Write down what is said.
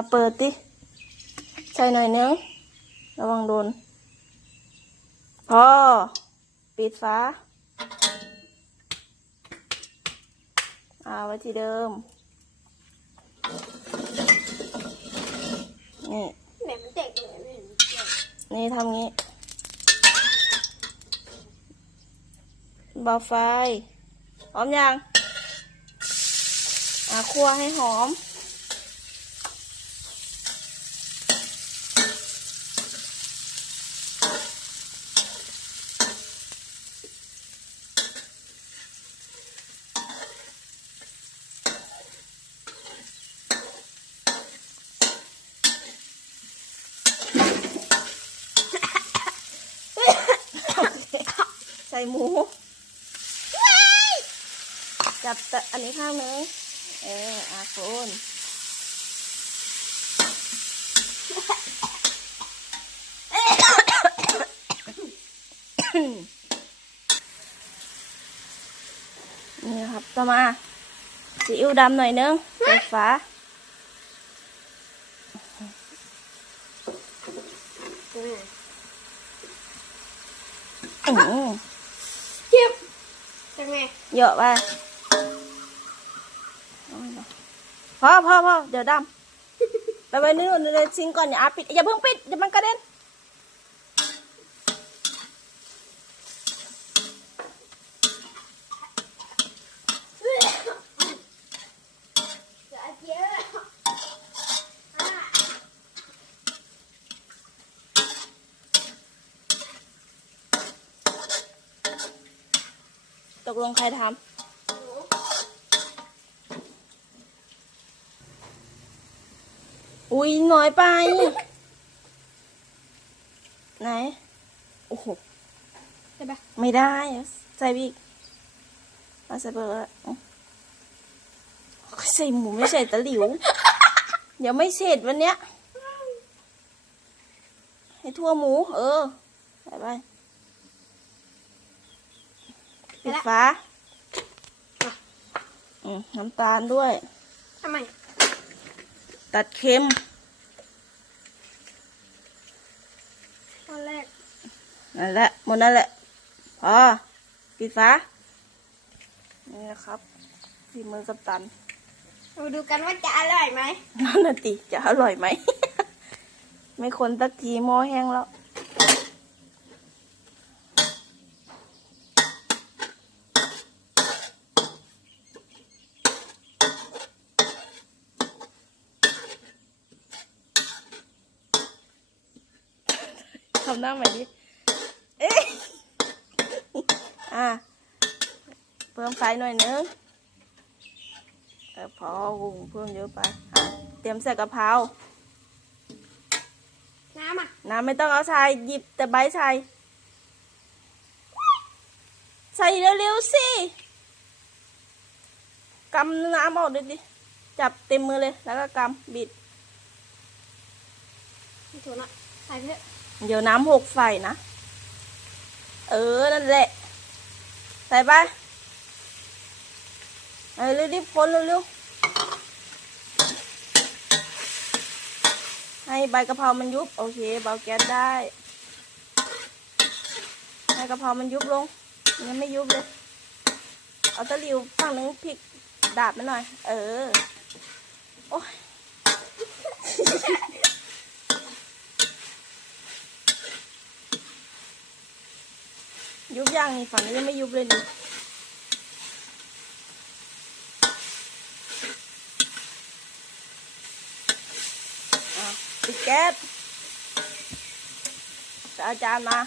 มาเปิดดิใส่หน่อยนึง ระวังโดน พอ ปิดฝาเอาไว้ที่เดิม นี่ แม่มันแตกเลยไม่เห็นเกี่ยวนี่ทำงี้เบาไฟ หอมยัง อะคั่วให้หอม ใส่ หมูจับอันนี้ข้างหนึงเอออาโฟนนี่ครับต่อมาซีอิ๊วดำหน่อยนึงเปิดฝาอืม จ็บเป็นไงเยอะไปพอพอพอเดี๋ยวดำไปไว้นี่นเลยซิงก่อนอย่าอาปิดอย่าเพิ่งปิดเดี๋ยวมันกระเด็น จะเจ็บอะ ต กลงใครทหนูำอุ้ยน้อยไป ไหน โอ้โหใช่ปะไม่ได้ ใส่ไปอีกมาใส่เบอร์ละอ๋อใส่หมูไม่ใส่ตะหลิว เดี๋ยวไม่เสร็จวันเนี้ย ให้ทั่วหมู เออใส่ไป ปิดฟ้าอืมน้ำตาลด้วยทำไมตัดเค็มตอนแรกนั่นแหละหมดนั่นแหละพอปิดฟ้านี่นะครับฝีมือกับตันมาดูกันว่าจะอร่อยไหมนั่นน่ะติจะอร่อยไหม ไม่คนตักทีหม้อแห้งแล้ว ทำหน้าใหม่ดิเอ๊ะอะเพิ่มไฟหน่อยนึงเออพอหุงเพิ่มเยอะไปอะเตรียมใส่กะเพราน้ำอะน้ำไม่ต้องเอาใส่หยิบแต่ใบใส่ใส่เร็วๆสิกำน้ำออกดิดิจับเต็มมือเลยแล้วก็กำบิดไม่ถูกละใส่ไปเถอะ เดี๋ยวน้ำหกใส่นะ เออ นั่นแหละ ใส่ไปเออรีบๆคนเร็วๆ ให้ใบกะเพรามันยุบ โอเค เบาแก๊สได้ ให้กะเพรามันยุบลง ยังไม่ยุบเลย เอาตะหลิวฝั่งหนึงพลิกดาบมาหน่อย เออ โอ้ย ยุบยังนี่ฝั่งนี้ยังไม่ยุบเลยนี่อะปิดแก๊สอาจารย์มา